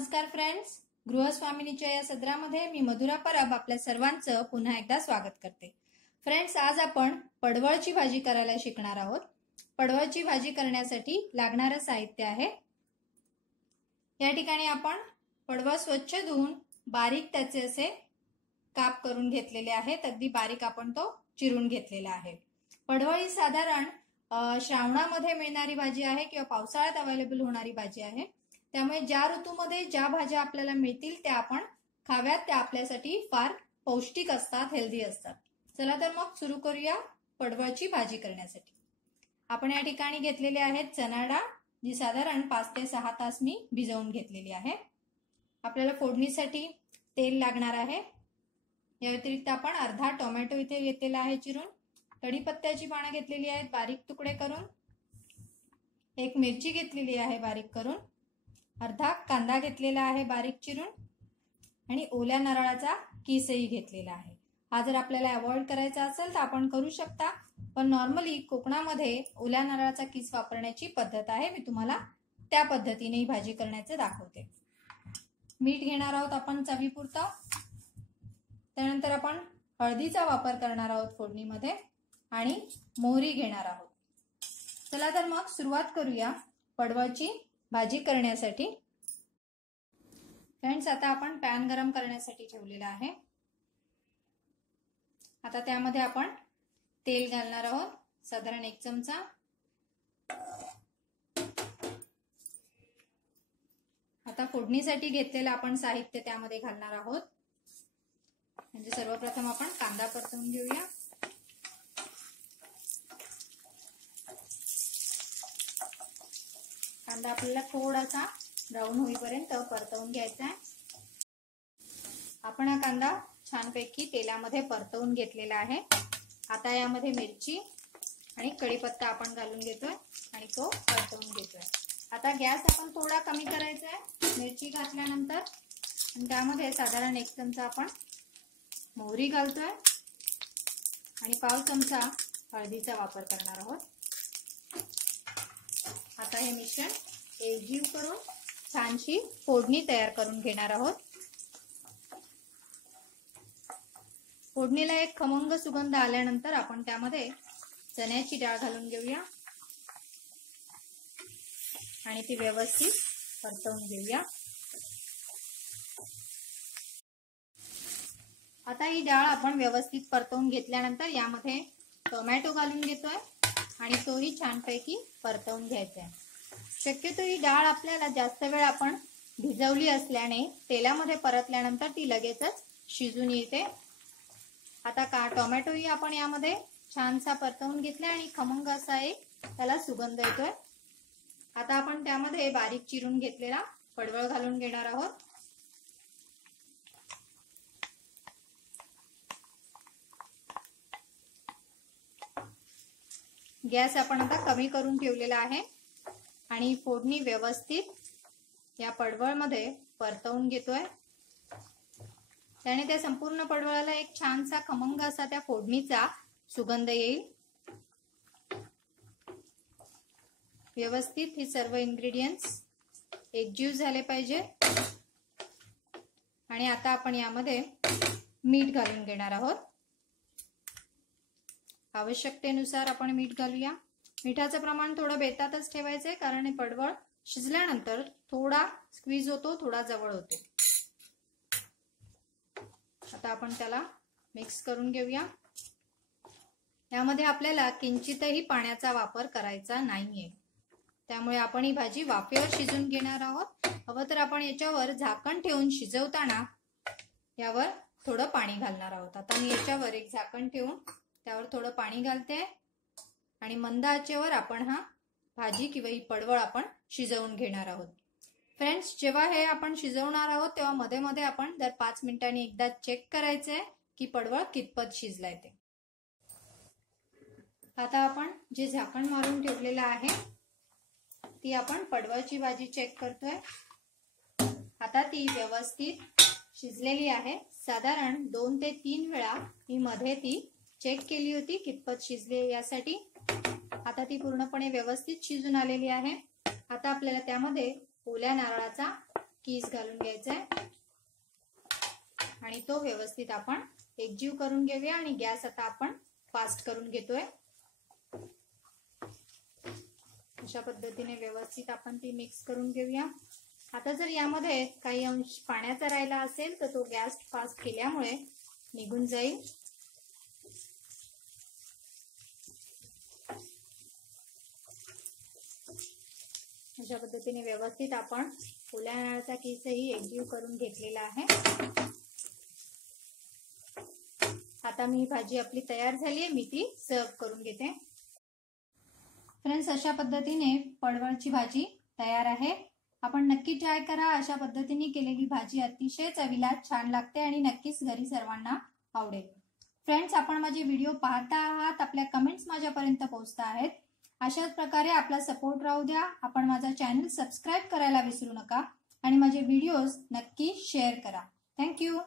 नमस्कार फ्रेंड्स, गृहस्वामिनीच्या या सदरामध्ये मी मधुरा परब आपल्या सर्वांचं पुन्हा एकदा स्वागत करते। फ्रेंड्स, आज आपण पडवळची भाजी करायला शिकणार आहोत। पडवळची भाजी करण्यासाठी लागणारं साहित्य आहे, या ठिकाणी आपण पडवळ स्वच्छ धुवून बारीक त्याचे असे काप करून घेतलेले आहेत। अगदी बारीक आपण तो चिरून घेतलेला आहे। पडवळ ही साधारण श्रावणामध्ये मिळणारी भाजी आहे किंवा पावसाळ्यात अवेलेबल होणारी भाजी आहे। त्यामुळे ज्या ऋतूमध्ये ज्या भाज्या आपल्याला मिळतील त्या आपण खाव्यात, त्या आपल्यासाठी फार पौष्टिक असतात, हेल्दी असतात। चला तर मग सुरू करूया पडवळची भाजी करण्यासाठी। आपण या ठिकाणी घेतलेले आहेत चणा डाळ, जी साधारण 5 ते 6 तास मी भिजवून घेतलेली आहे। आपल्याला फोडणीसाठी तेल लागणार आहे। या व्यतिरिक्त आपण अर्धा टोमॅटो इथे घेतलेला आहे चिरून, कढीपत्त्याची पानं घेतलेली आहेत बारीक तुकडे करून, एक मिरची घेतलेली आहे बारीक करून, अर्धा कांदा घेतलेला आहे बारीक चिरून आणि ओल्या नारळाचा किसही घेतलेला आहे। हा जर आपल्याला अवॉइड करायचा असेल तर आपण करू शकता, पण नॉर्मली कोकणामध्ये ओल्या नारळाचा किस वापरण्याची पद्धत आहे। मी तुम्हाला त्या पद्धतीने ही भाजी करण्याचे दाखवते। मीठ घेणार आहोत आपण चवीपुरतं, त्यानंतर आपण हळदीचा वापर करणार आहोत फोडणीमध्ये आणि मोहरी घेणार आहोत। चला तर मग सुरुवात करूया पडवळची भाजी करण्यासाठी। फ्रेंड्स, आता आपण पॅन गरम करण्यासाठी ठेवलेला आहे। आता त्यामध्ये आपण तेल घालणार आहोत, साधारण 1 चमचा। आता फोडणीसाठी घेतलेलं आपण साहित्य त्यामध्ये घालणार आहोत। म्हणजे सर्वप्रथम आपण कांदा परतवून घेऊया। कांदा आपल्याला थोडासा ब्राऊन होईपर्यंत परतवून घ्यायचा आहे। आपण हा कांदा छानपैकी तेलामध्ये परतवून घेतलेला आहे। आता यामध्ये मिरची आणि कढीपत्ता आपण घालून घेतोय आणि तो परतवून घेतोय। आता गॅस आपण थोडा कमी करायचा आहे मिरची घातल्यानंतर, आणि त्यामध्ये साधारण 1 चमचा आपण मोहरी घालतोय आणि पाव चमचा हळदीचा वापर करणार आहोत। आता हे मिश्रण एकजीव करून छानशी फोडणी तयार करून घेणार आहोत। फोडणीला एक खमंग सुगंध आल्यानंतर आपण त्यामध्ये चण्याची डाळ घालून घेऊया आणि ती व्यवस्थित परतवून घेऊया। आता ही डाळ आपण व्यवस्थित परतवून घेतल्यानंतर यामध्ये टोमॅटो घालून घेतोय आणि तोही छानपैकी परतवून घ्यायचा आहे। शक्यतो ही डाळ आपल्याला जास्त वेळ आपण भिजवली असल्याने तेलामध्ये परतल्यानंतर ती लगेचच शिजून येते। आता टोमॅटोही आपण यामध्ये छानसा परतवून घेतला आणि खमंग असा एक त्याला सुगंध येतोय। आता आपण त्यामध्ये बारीक चिरून घेतलेला पडवळ घालून घेणार आहोत। गॅस आपण आता कमी करून ठेवलेला आहे आणि फोडणी व्यवस्थित या पडवळमध्ये परतवून घेतोय। त्याने त्या संपूर्ण पडवळाला एक छानसा खमंग असा त्या फोडणीचा सुगंध येईल। व्यवस्थित ही सर्व इन्ग्रेडियंट्स एकजीव झाले पाहिजे। आणि आता आपण यामध्ये मीठ घालून घेणार आहोत। आवश्यकतेनुसार आपण मीठ घालूया। मिठाचं प्रमाण थोडं बेतातच ठेवायचंय, कारण हे पडवळ शिजल्यानंतर थोडा स्क्वीज होतो, थोडा जवळ होतो। आता आपण त्याला मिक्स करून घेऊया। यामध्ये आपल्याला किंचितही पाण्याचा वापर करायचा नाहीये, त्यामुळे आपण ही भाजी वाफेवर शिजून घेणार आहोत। हवं तर आपण याच्यावर झाकण ठेवून शिजवताना यावर थोडं पाणी घालणार आहोत। आता मी याच्यावर एक झाकण ठेवून त्यावर थोडं पाणी घालते आणि मंद आचेवर आपण हा भाजी किंवा ही पडवळ आपण शिजवून घेणार आहोत। फ्रेंड्स, जेव्हा हे आपण शिजवणार आहोत तेव्हा मध्ये मध्ये आपण दर 5 मिनिटांनी एकदा चेक करायचंय की पडवळ कितपत शिजलाय ते। आता आपण जे झाकण मारून ठेवलेलं आहे ती आपण पडवळची भाजी चेक करतोय। आता ती व्यवस्थित शिजलेली आहे। साधारण 2 ते 3 वेळा मी मध्ये ती चेक केली होती कितपत शिजली यासाठी। आता ती पूर्णपणे व्यवस्थित शिजून आलेली आहे। आता आपल्याला त्यामध्ये ओल्या नारळाचा कीस घालून घ्यायचा आहे आणि तो व्यवस्थित आपण एकजीव करून घेऊया आणि गॅस आता आपण फास्ट करून घेतोय। अशा पद्धतीने व्यवस्थित आपण ती मिक्स करून घेऊया। आता जर यामध्ये काही अंश पाण्याचा राहिला असेल तर तो गॅस फास्ट केल्यामुळे निघून जाईल। अशा पद्धतीने व्यवस्थित आपण ओल्या नारळाचा किसही एकजीव करून घेतलेला आहे। आता मी भाजी आपली तयार झाली आहे, मी ती सर्व करून घेते। फ्रेंड्स, अशा पद्धतीने पडवळची भाजी तयार आहे। आपण नक्की ट्राय करा। अशा पद्धतीने केलेली भाजी अतिशय चवीला छान लागते आणि नक्कीच घरी सर्वांना आवडेल। फ्रेंड्स, आपण माझे व्हिडिओ पाहता आहात, आपल्या कमेंट्स माझ्यापर्यंत पोहोचता आहेत। अशाच प्रकारे आपला सपोर्ट राहू द्या। आपण माझा चॅनल सबस्क्राइब करायला विसरू नका आणि माझे व्हिडिओज नक्की शेअर करा। थँक्यू।